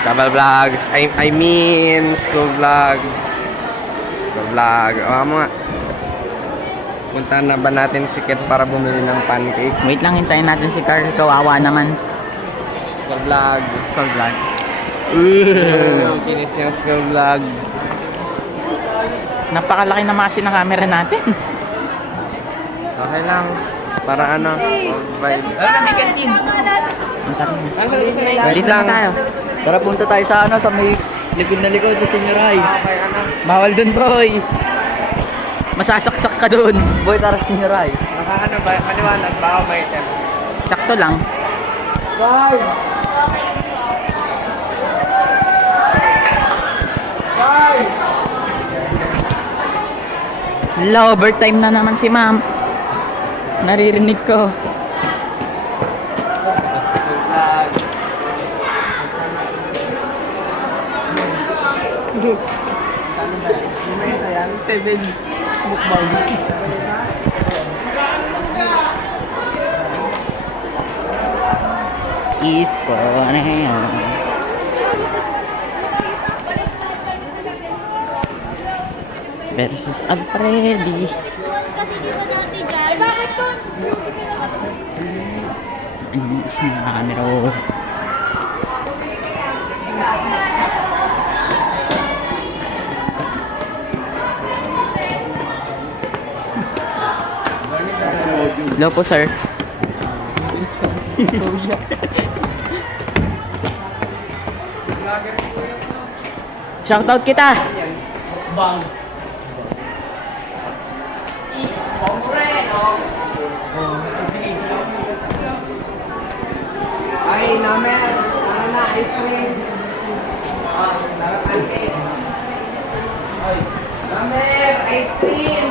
Travel vlogs. I mean, school vlogs. School vlog. O, mga. Punta na ba natin si Ket para bumili ng pancake? Wait lang, hintayin natin si Carl. Kawawa naman. School vlog. Carl vlog. Kinis yung school vlog. Napakalaki na masi ng camera natin. Okay lang. Para ano? Vibe. May kantin. Wait lang. Tayo. Tara, punta tayo sa ano, sa may likod na likod sa Senior High. Okay, ano? Bawal dun, bro. Masasaksak ka dun. Boy, tara sa Senior High. Ano ba? Maliwanag. Baka may item. Sakto lang. Bye! Bye! Hello, overtime na naman si ma'am. Naririnig ko. Seven mukbang. Isko na yan. Versus Alfredi. Kasi di ba dati dyan? Ay, bakit yun? Anis na camera. Hello po, sir. Shoutout kita. Bang. Ay, namin. Ano na? Ice cream. Pancake. Namin. Ice cream.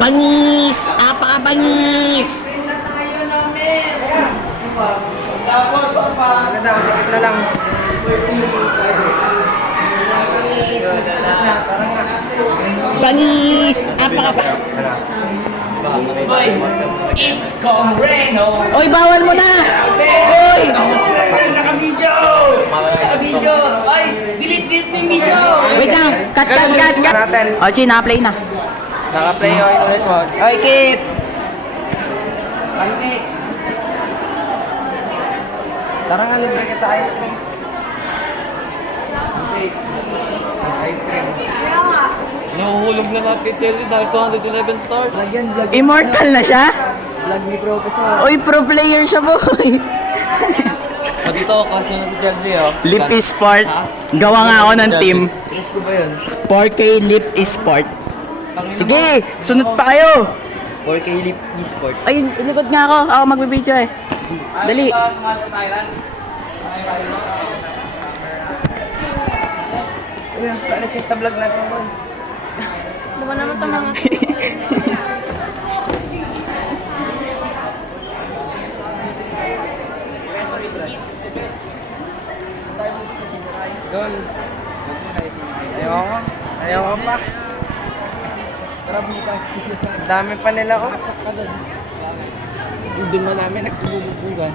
Bangis! Apaka-bangis! Na tayo namin. Tapos, pa. Ano daw? Sakit na lang. Bangis! Apaka-bangis! Boy, Iskong Reno. Oy, bawal mo na! Oy! Naka-video! Naka-video! Ay, delete mo yung video! Wait lang! Cut! Natin. O, Chi, naka-play na. Naka-play yung ulit mo. Oy, Kit! Pancake. Tara nga, libre kita ice cream. Pancake. Ice cream. Nahuhulog na natin Chelsea dahil 211 stars. Lagyan, vlog. Immortal na siya? Vlog ni Professor. Oy, pro player siya, boy! Dito, kaso na si Chelsea, oh. Lip Esport. Gawa nga ako ng team. Gusto ba yun? 4K Lip Esport. Sige, sunod pa kayo. 4K Lip Esport. Ay, ilikod nga ako. Ako magbibideo eh. Dali. Ayun, sa vlog natin mo. Diba naman ito mga... Doon. Ayoko. Ayoko pa. Tara, buka. Ang dami pa nila, oh. Doon na namin nagbubugan.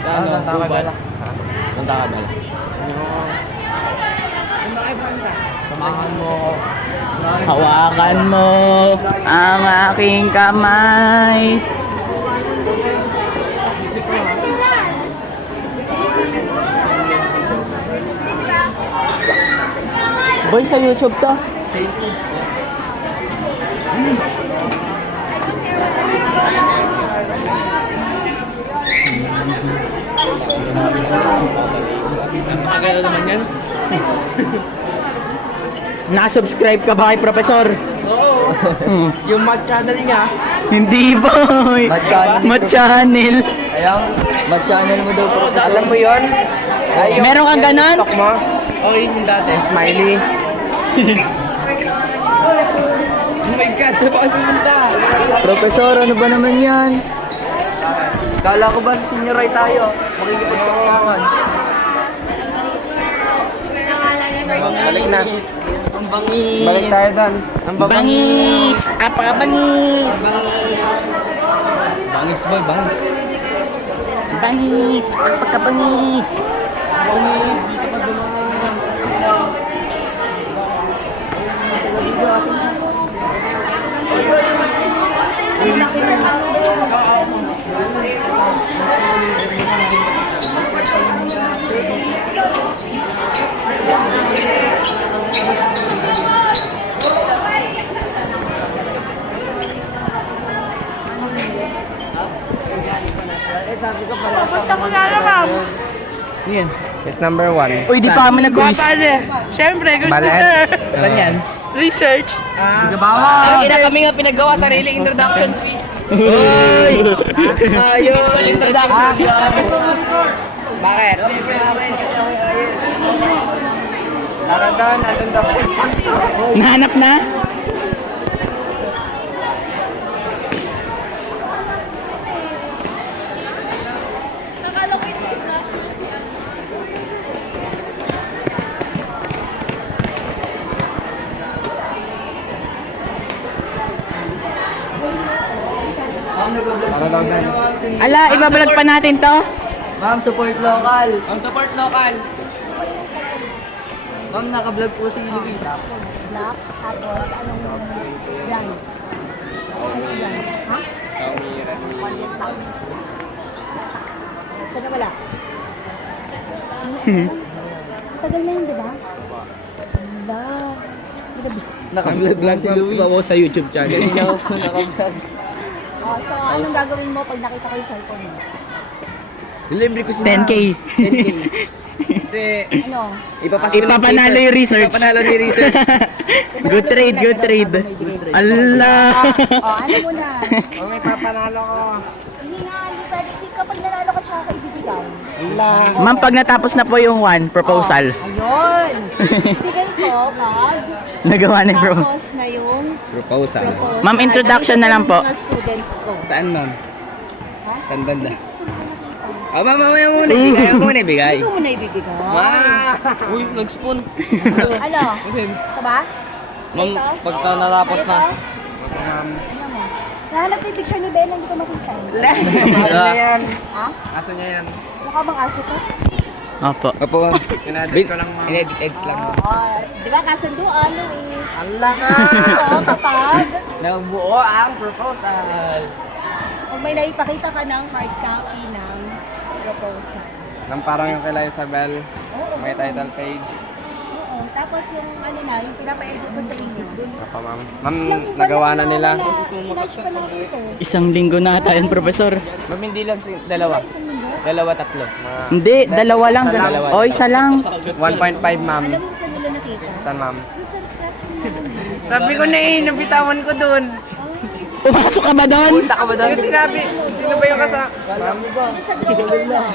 Sa ano, Saan ka Guban. dala? Saan ka dala? Samahan mo ako. Hawakan mo ang aking kamay. Boy, sa YouTube to. Magkano naman yan? Nakasubscribe ka ba kay Professor? Oo. Yung mag channel niya. Hindi, boy. Mad channel. Mad channel. Ayang, mag-channel mo daw po. Alam mo yun? Ay, Meron kang ganon? TikTok mo? Oh, yun yung dati. Smiley. Oh my God, saan pa kayo pumunta? Professor, ano ba naman yan? Kala ko ba sa senior high tayo? Makikipagsaksakan. Balik na. Ang bangis. Balik tayo doon. Ang Bangis! Apaka-bangis! Bangis boy, bangis. Bangis! Apaka-bangis! Bangis. Nakita ko nga na, ma'am. Yan. Case number 1. Uy, di pa kami nag-quiz. Siyempre, gusto Bale. sir. Saan yan? Research. Gabawa! Ang ina kami nga pinagawa sariling introduction quiz. Uy! Ayun, introduction. Bakit? Naradan, nandun daw. Nahanap na? Para daw dyan. Ala, ibabalag pa natin to. Ma'am, support local. Ang support local. Ma'am, naka-vlog po si Luis. Black, tapos anong brand? Ha? Ito na wala. Tagal na yun, di ba? Wala. Naka-vlog lang si Luis. Bawo sa YouTube channel. Ganyan ako naka-vlog. Oh, so anong gagawin mo pag nakita ko yung cellphone mo? Libre ko si 10K. 10K. Hindi. Ano? Ipapanalo yung research. Ipapanalo ni research. Good trade, good trade. Allah. Oh, ano muna? Oh, may papanalo ko. Hindi nga, hindi pwede. Kapag nanalo ka siya, kaibibigay. Ma'am, pag natapos na po yung proposal. Ayun! Ibigay ko pag Nagawa na bro. tapos na yung Proposal. proposal. Ma'am, introduction na lang po. Mga students ko. Saan ma'am? Ha? Saan banda? Gusto mo nakita? Oh, ma'am, mamaya muna. Ibigay ako muna ibigay. Ito mo na ibibigay. Uy, nag-spoon. Ano? Ito ba? Ma'am, Ito? pagka natapos na. Ano mo? Nahanap ko yung picture ni Bella, hindi ko makita. Aso niya yan. Ha? Aso niya yan. Mukha bang aso to? Opo. Opo. Kinadit ko lang mga. Inedit lang. Oo. Di ba kasunduan, Luis? Allah ka! Oo, kapag Nabuo ang proposal. kung may naipakita ka ng hard copy ng proposal. Nang parang yung kay Isabel. Oo. May title page. Oo. Tapos yung ano na, yung pinapa-edit ko sa inyo. Ako ma'am. Ma'am, nagawa na nila. Sinarch pa lang ito. Isang linggo na ata yun, professor. Ma'am, hindi lang dalawa. Isang linggo. Dalawa, tatlo. Hindi, dalawa lang. Dalawa. O, isa lang. 1.5 ma'am. Alam mo saan nila nakita? Saan ma'am? Yung sa classroom namin. Sabi ko na eh, nabitawan ko dun. Pumasok ka ba doon? Yung sinabi, sino ba yung kasama? Hindi sa drawer lang.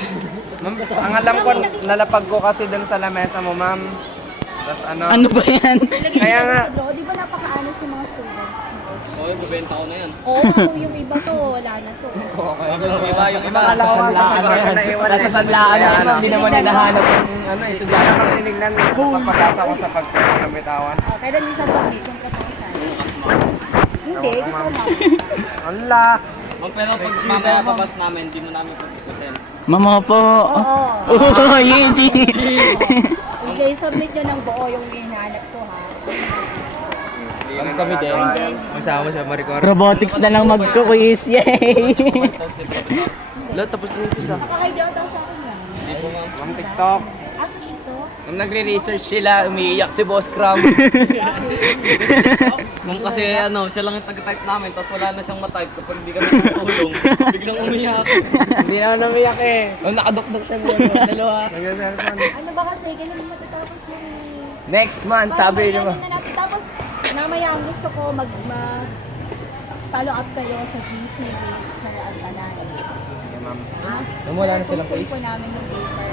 Ma'am, ang alam ko, nalapag ko kasi dun sa lamesa mo ma'am. Tapos ano? Ano ba yan? Kaya nga. Sa drawer. Di ba napakaano sa mga students? Oo, mabenta ko na yan. Oo, yung iba to, wala na to. Iba, yung iba. Nasa sanlaan na yan. Nasa sanlaan na yan. Hindi naman hinahanap yung ano, Kaya estudyante. naman tinignan mo papagasa ko sa pagkakabitawan. Oh, kailan din sasabit yung proposal? Hindi, gusto lang. Allah! Ma'am, pero pag mamaya papas namin, hindi mo namin pagkikutin. Mama po. Oo. Oh, Yeji. Okay, submit nyo ng buo yung hinahanap ko ha. Ang kami din. Masama siya, Maricor. Robotics na lang magko-quiz. Yay! Lo, tapos na yung isa. Nakaka-idea daw sa akin yan. Ma'am TikTok. Asa dito? Nung nagre-research sila, umiiyak si Boss Cram. Ma'am, kasi ano, siya lang yung tag-type namin, tapos wala na siyang matype kapag hindi kami tutulong. Biglang umiyak. Hindi na ako namiyak eh. Nung nakadok-dok siya mo, dalawa. Ano ba kasi, ganun yung matatapos yung... Next month, sabi niyo ba? Tapos, namaya ang gusto ko mag-follow up kayo sa GC with Sir Altalan. Ma'am. Ha? Wala na silang Pusin quiz. po namin yung paper.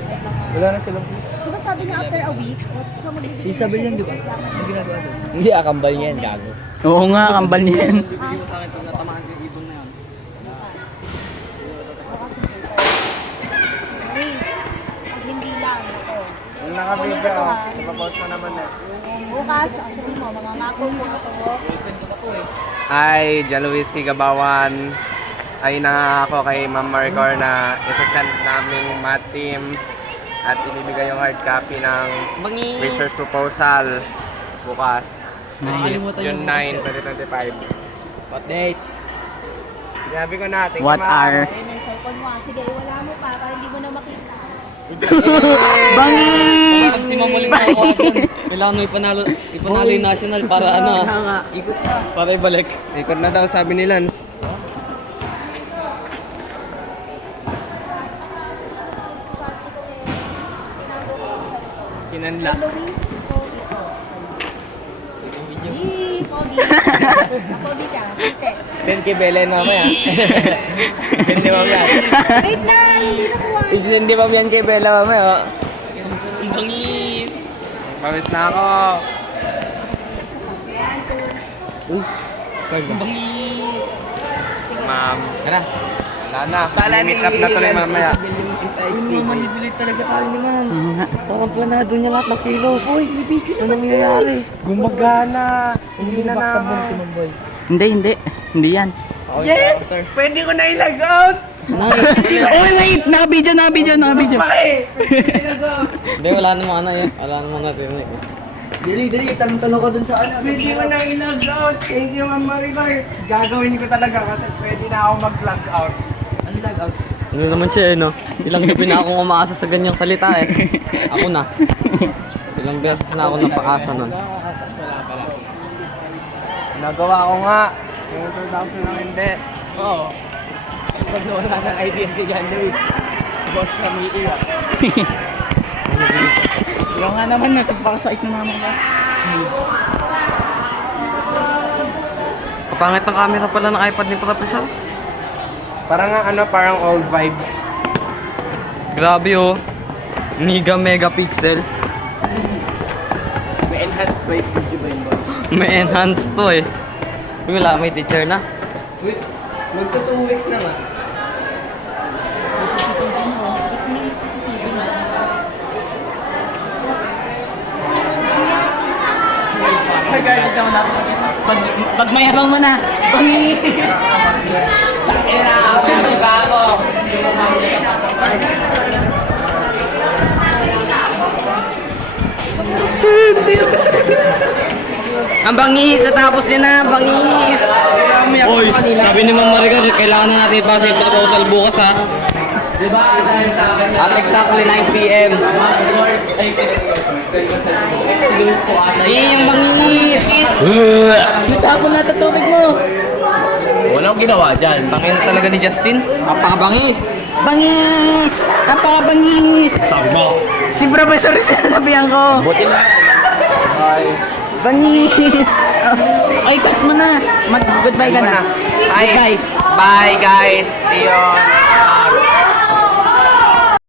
May mga... Wala na silang Di ba sabi niya after a week? So, magbibigay Si Isabel siya yan, ng di ba? reklamo. Ang ginagawa doon. Hindi, akambal niyan, gago. Oo nga, kambal niyan. Bigay mo sa akin pag natamaan ko yung ibon na yan. Bukas. Bukas yung paper. Luis, pag hindi lang, ito. Yung naka-video, ipapost ko naman eh. Bukas, sabi mo, mga mako mo ito. Ay, Jaluis Gabawan. Ay na ako kay Ma'am Maricor na isa-send namin math team at ibibigay yung hard copy ng research proposal bukas. Which is June 9, 2025. What date? Sinabi ko na, tingnan What mo. are? Ayun yung cellphone mo. Sige, wala mo pa para hindi mo na makita. Bangis! Si Ma'am muling ako dyan. Kailangan mo ipanalo yung national para ano, ikot na. Para ibalik. Ikot na daw sabi ni Lance. Kinanla. Luis Pogi po. Pogi. Pogi ka. Ate. Send kay Belen mamaya. Send ni mamaya. Wait lang, hindi na kuha. I-send ni mamaya kay Bella mamaya. Pawis na ako. Ma'am. Ano? Wala na. Meet up na tuloy mamaya. Manibili talaga tayo ni ma'am. Parang planado niya lahat ng kilos. Uy, bibigit. Ano nangyayari? Gumagana. Hindi na Baksa mo naman. si Mamboy. Hindi yan. Yes! Pwede ko na i-log out! Oh, wait! Naka-video. Hindi, wala namang ano yan. Wala namang narinig. Dali, tanong ko dun sa ano. Pwede ko na i-log out! Thank you, Ma'am Maricar. Gagawin ko talaga kasi pwede na ako mag-log out. Ano lag out? Ano naman siya eh, no? Ilang gabi na akong umaasa sa ganyang salita eh. Ako na. Ilang beses na ako napaasa nun. Nagawa ko nga. Yung 2,000 lang hindi. Oo. Tapos pag nawala ng idea kay John Lewis, boss kami iiyak. Ikaw nga naman, nasa pakasait na naman ka. Kapangit ng camera pala ng iPad ni Professor. Parang nga parang old vibes. Grabe oh. Mega megapixel. May enhanced by video ba yun, boy? May enhanced to eh. Uy, wala, may teacher na. Wait, magto 2 weeks na nga. Pag mayabang mo na. Ang bangis! Natapos niya na! Bangis! Oy, sabi ni Ma'am Maricar, kailangan na natin ipasa yung proposal bukas ha. At exactly 9 p.m. Yung bangis! Natapon na tubig mo. Walang ginawa dyan. Tangin na talaga ni Justin. Apakabangis! Bangis! Napakabangis! Sabi mo. Si Professor sinasabihan ko. Buti na. Bangis! Ay, cut mo na. Mag-goodbye ka na. Bye. Goodbye. Bye guys. See you on